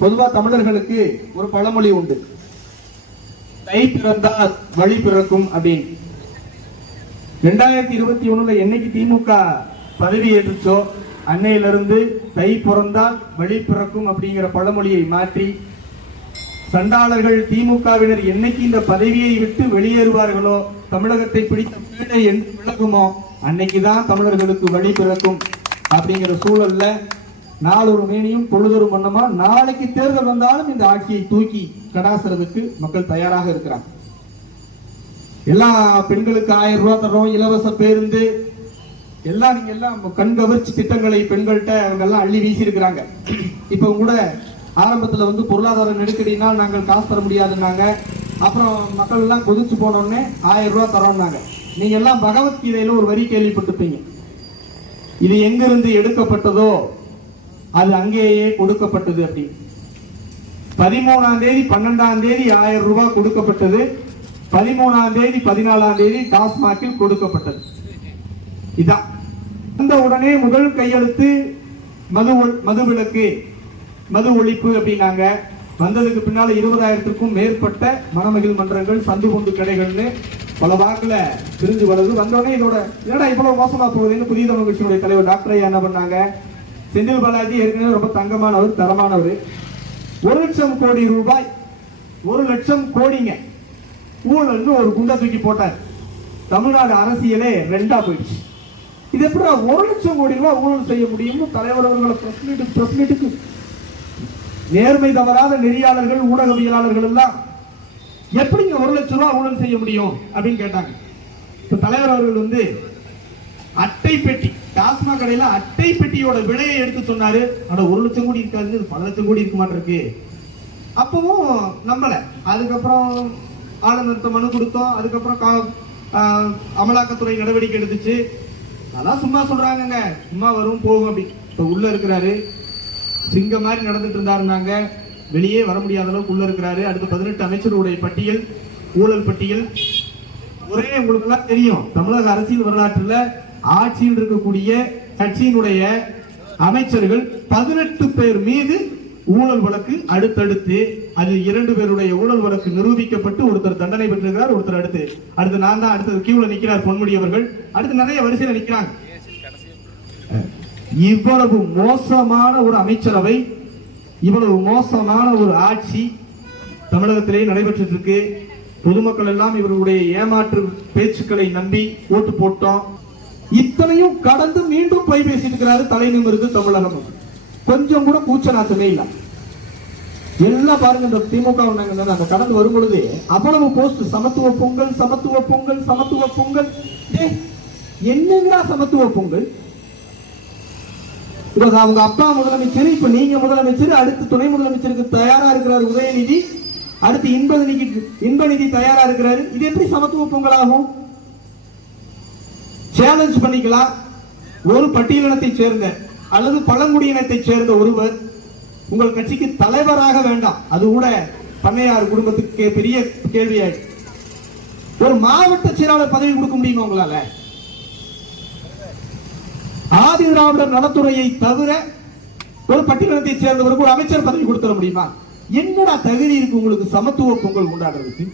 பொதுவா தமிழர்களுக்கு ஒரு பழமொழி உண்டு, தை பிறந்தால் வழி பிறக்கும் அப்படின்னு. 2021 என்னைக்கு திமுக பதவி ஏற்றுச்சோ அன்னையிலிருந்து தை பிறந்தால் வழி பிறக்கும் அப்படிங்கிற பழமொழியை மாற்றி, சண்டாளர்கள் திமுகவினர் என்னைக்கு இந்த பதவியை விட்டு வெளியேறுவார்களோ, தமிழகத்தை பிடித்த பீடை என்று விலகுமோ, அன்னைக்குதான் தமிழர்களுக்கு வழி பிறக்கும் அப்படிங்கிற சூழல்ல நாளொரு மேனியும் பொழுதொரு மன்னமா நாளைக்கு தேர்தல் வந்தாலும் இந்த ஆட்சியை தூக்கி கடாசுறதுக்கு மக்கள் தயாராக இருக்கிறாங்க. எல்லா பெண்களுக்கு 1000 ரூபாய் தரோம், இலவச பேருந்து எல்லாம் நீங்க எல்லாம் கண்கவர்ச்சி திட்டங்களை பெண்கள்கிட்ட அவங்க எல்லாம் அள்ளி வீசி இருக்கிறாங்க. இப்ப கூட ஆரம்பத்துல பொருளாதார நெருக்கடினால் நாங்கள் காசு தர முடியாதுன்னாங்க. அப்புறம் மக்கள் எல்லாம் கொதிச்சு போனோடனே 1000 ரூபாய் தரோம்னாங்க. நீங்க எல்லாம் பகவத்கீதையில ஒரு வரி கேள்விப்பட்டிருப்பீங்க, இது எங்கிருந்து எடுக்கப்பட்டதோ அது அங்கேயே கொடுக்கப்பட்டது அப்படி. 13ஆம் தேதி 12ஆம் தேதி 1000 ரூபாய் கொடுக்கப்பட்டது, 13ஆம் தேதி 14ஆம் தேதி டாஸ்மாகில் கொடுக்கப்பட்டது. இதான் அந்த உடனே முதல் கையெழுத்து மது விலக்கு, மது ஒழிப்பு அப்படின்னாங்க. வந்ததுக்கு பின்னால 20,000க்கும் மேற்பட்ட மணமகிழ் மன்றங்கள், சந்து பொந்து கடைகள்னு பல வாக்குல பிரிஞ்சு வருது. வந்தோடனே இதோட என்னடா இவ்வளவு மோசமா போகுதுன்னு புதிய தமிழ் கட்சியினுடைய தலைவர் டாக்டர் ஐயா என்ன பண்ணாங்க, செந்தில் பாலாஜி ஏற்கனவே ரொம்ப தங்கமானவர், தரமானவர், 1 லட்சம் கோடி ரூபாய், 1 லட்சம் கோடிங்க ஊழல்னு ஒரு குண்டை தூக்கி போட்டார். தமிழ்நாடு அரசியலே 2ஆ போயிடுச்சு. இது எப்படி 1 லட்சம் கோடி ரூபாய் ஊழல் செய்ய முடியும்னு தலைவர் அவர்களை பிரஸ் மீட்டுக்கு நேர்மை தவறாத நெறியாளர்கள், ஊடகவியலாளர்கள் எல்லாம் எப்படிங்க 1 லட்சம் ரூபாய் ஊழல் செய்ய முடியும் அப்படின்னு கேட்டாங்க. இப்ப தலைவர் அவர்கள் அட்டை பெட்டி, டாஸ்மாக் கடையில அட்டை பெட்டியோட விலையை எடுத்து சொன்னாரு. ஆனா 1 லட்சம் கோடி இருக்காது, பல லட்சம் கோடி இருக்க மாட்டிருக்கு. அப்பவும் நம்பல. அதுக்கப்புறம் ஆளுநர்கிட்ட மனு கொடுத்தோம். அதுக்கப்புறம் அமலாக்கத்துறை நடவடிக்கை எடுத்துச்சு. அதான் சும்மா சொல்றாங்க, சும்மா வரும் போகும் அப்படி. இப்ப உள்ள இருக்கிறாரு, சிங்க மாதிரி நடந்துட்டு இருந்தாருனாங்க, வெளியே வர முடியாத அளவுக்கு உள்ள இருக்கிறாரு. அடுத்து 18 அமைச்சருடைய பட்டியல், ஊழல் பட்டியல். ஒரே உங்களுக்கு எல்லாம் தெரியும், தமிழக அரசியல் வரலாற்றுல ஆட்சியில் இருக்கக்கூடிய கட்சியினுடைய அமைச்சர்கள் 18 பேர் மீது ஊழல் வழக்கு அடுத்தடுத்து, அதில் 2 பேருடைய ஊழல் வழக்கு நிரூபிக்கப்பட்டு ஒருத்தர் தண்டனை பெற்றிருக்கிறார், ஒருத்தர் அடுத்து நான் தான் அடுத்தது கியூல நிக்கிறார் பொன்முடி அவர்கள், அடுத்து நிறைய வரிசையில நிக்கிறாங்க. இவ்வளவு மோசமான ஒரு அமைச்சரவை, இவ்வளவு மோசமான ஒரு ஆட்சி தமிழகத்திலேயே நடைபெற்று இருக்கு. பொதுமக்கள் எல்லாம் இவர்களுடைய ஏமாற்று பேச்சுக்களை நம்பி ஓட்டு போட்டோம். இத்தனையும் கடந்து மீண்டும் பை பேசிட்டு இருக்கிறாரு தலை நிமிர்ந்து தமிழகம். கொஞ்சம் கூட கூச்ச நாட்டமே இல்ல. எல்லாம் பாருங்க, இந்த திமுக அந்த கடந்து வரும் பொழுது அவ்வளவு போஸ்ட், சமத்துவ பொங்கல், சமத்துவ பொங்கல், சமத்துவ பொங்கல். என்னங்கடா சமத்துவ பொங்கல்? அவங்க அப்பா முதலமைச்சர், இப்ப நீங்க முதலமைச்சர், அடுத்து துணை முதலமைச்சருக்கு தயாரா இருக்கிறார் உதயநிதி, அடுத்து இன்ப நிதி தயாரா இருக்கிறாரு. இது எப்படி சமத்துவ பொங்கல் ஆகும்? சேலஞ்ச் பண்ணிக்கலாம். ஒரு பட்டியலினத்தை சேர்ந்த அல்லது பழங்குடியினத்தை சேர்ந்த ஒருவர் உங்கள் கட்சிக்கு தலைவராக வேண்டாம். அது கூட பண்ணையார் குடும்பத்துக்கு பெரிய கேள்வியாயிடுச்சு. ஒரு மாவட்ட செயலாளர் பதவி கொடுக்க முடியுமா உங்களால? ஆதி திராவிடர் நலத்துறையை தவிர ஒரு பட்டியலினத்தை சேர்ந்தவருக்கு ஒரு அமைச்சர் பதவி கொடுத்துட முடியுமா? என்னடா தகுதி இருக்கு உங்களுக்கு சமத்துவ பொங்கல் கொண்டாடுறதுக்கு?